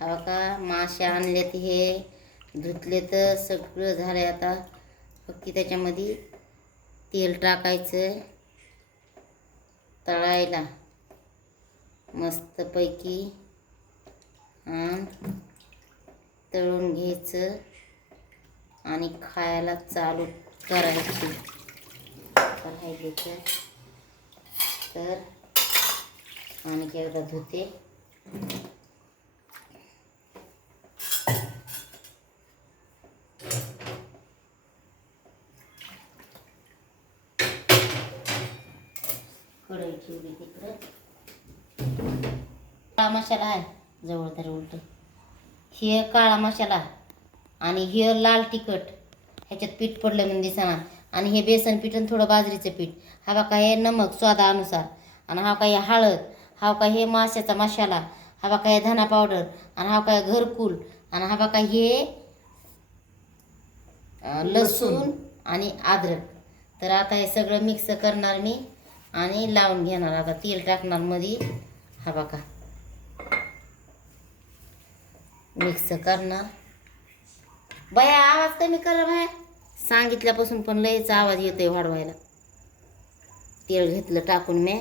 हवा का? मासे आणलेत हे. धुतले तर सगळं झालं आता. फक्त त्याच्यामध्ये तेल टाकायचं. तळायला. मस्तपैकी. आणि. तळून घ्यायचं. आणि खायला चालू करायची. करायचं तर. आणखी एकदा धुते. काळा मसाला आहे जवळ तर उलट. हे काळा मसाला आणि हे लाल तिखट ह्याच्यात पीठ पडलं म्हणून दिसना. आणि हे बेसन पीठ आणि थोडं बाजरीचं पीठ. हा बघा हे नमक स्वादानुसार. आणि हा काय हळद हा काय हे माशाचा मसाला. हा बघा हे धना पावडर. आणि हा काय घरकुल. आणि हा बघा हे अं, लसूण आणि अद्रक. तर आता हे सगळं मिक्स करणार मी आणि लावून घेणार. आता तेल टाकणार मध्ये हा बघा. मिक्स करणार. बया आवाज कमी कर बाया. सांगितल्यापासून पण लयच आवाज येतोय वाढवायला. तेल घेतलं टाकून मी.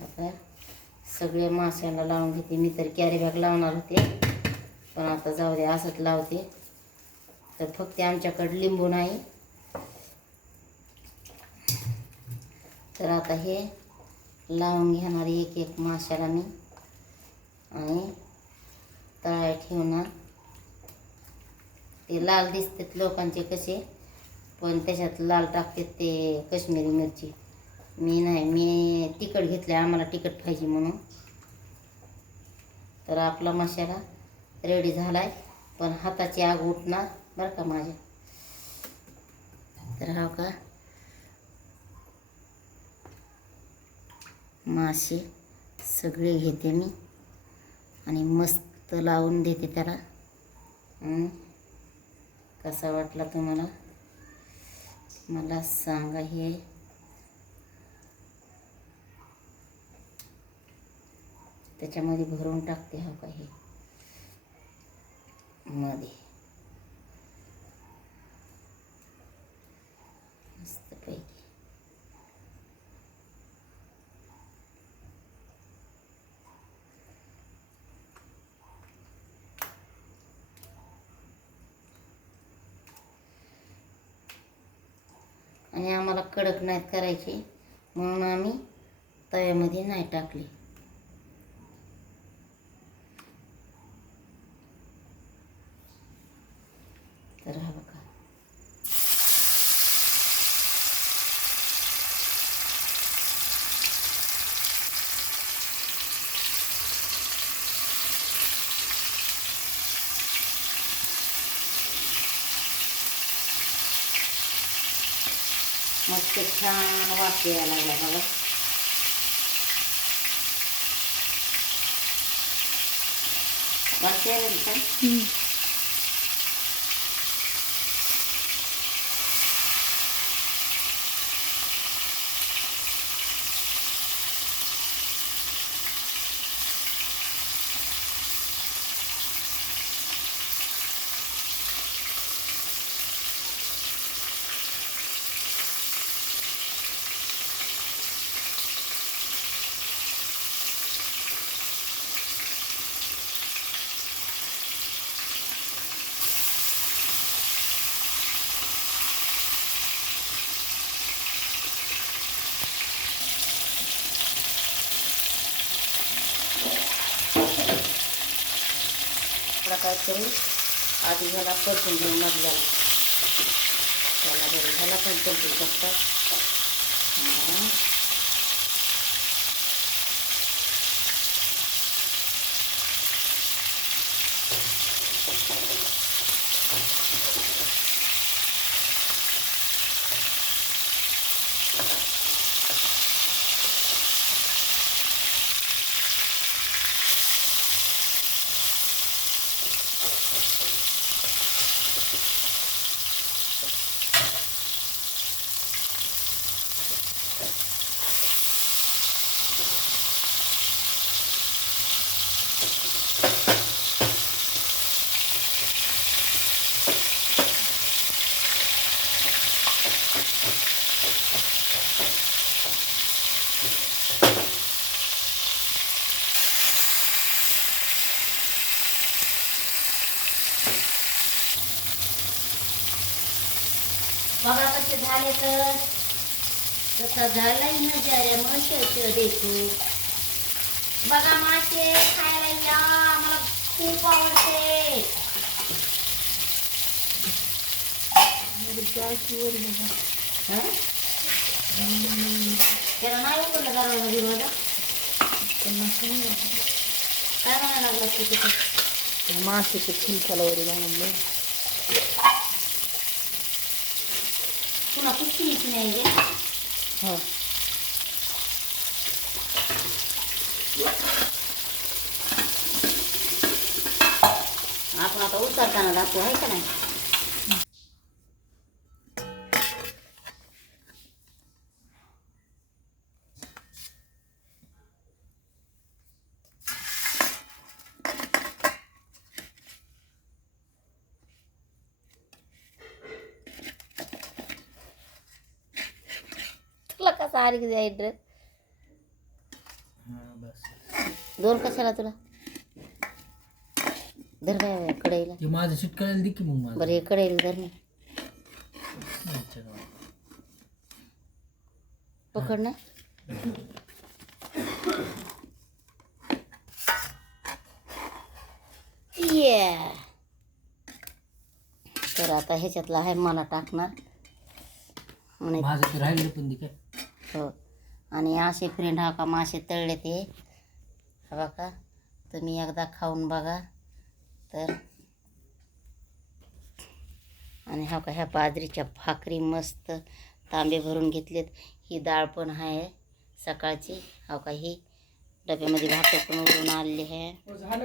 आता सगळे माश्याला लावून घेते. मी तर कॅरी बॅग लावणार होते. पण आता जाऊ दे असंच लावते. तर फक्त आमच्याकडे लिंबू नाही. तर आता हे लावून घेणार एक एक माशाला मी. आणि तळाय ठेवणार. ते लाल दिसतात लोकांचे कसे पण त्याच्यात लाल टाकतात ते काश्मीरी मिरची. मी नाही मी तिखट घेतलं आम्हाला तिखट पाहिजे म्हणून. तर आपला मसाला रेडी झाला आहे पण हाताची आग उठणार बरं का माझ्या. तर हा का? मासे सगळे घेते मी. आणि मस्त लावून देते त्याला. कसा वाटला तुम्हाला? मला सांगा हे. त्याच्यामध्ये भरून टाकते हा काही मध्ये मस्तपैकी आणि आम्हाला कडक नाहीत करायचे. म्हणून आम्ही तव्यामध्ये नाही टाकले. तर हा बघा. मस्त छान वास यायला लागला बघा वास यायला लागला का? थोडा काय करू आधी ह्याला परतून घेऊ मधल्याला. त्याला बरं ह्याला पण परतू शकतात बघा कसे झाले तर? तसा झालाय ना जऱ्या माशाचं देखू. बघा मासे खायला या मला खूप आवडते. हं? त्याला नाही उकडलं दरवाजा बिरवाजा काय म्हणायला लागला तू छिलकाला वगैरे बनवले 一気に詰めるで。はい。あ、この後、うつかたのラップ入ってない。का आली की जाईल बस दोन कशाला तुला धर काय कढईला ते माझं चिटकायला दे की मग बरं हे कढईला धर ना माझं पकड ना ये तर आता ह्याच्यातला आहे मला टाकणार म्हणे माझं ते राहिलेलं पण दे काय हो. आणि असे फ्रेंड हा का मासे तळले ते. हा बघा तुम्ही एकदा खाऊन बघा. तर आणि हा का ह्या बाजरीच्या भाकरी मस्त तांबे भरून घेतलेत. ही डाळ पण आहे सकाळची. हा का ही डब्यामध्ये भाकर पण उरून आलेली आहे. झालं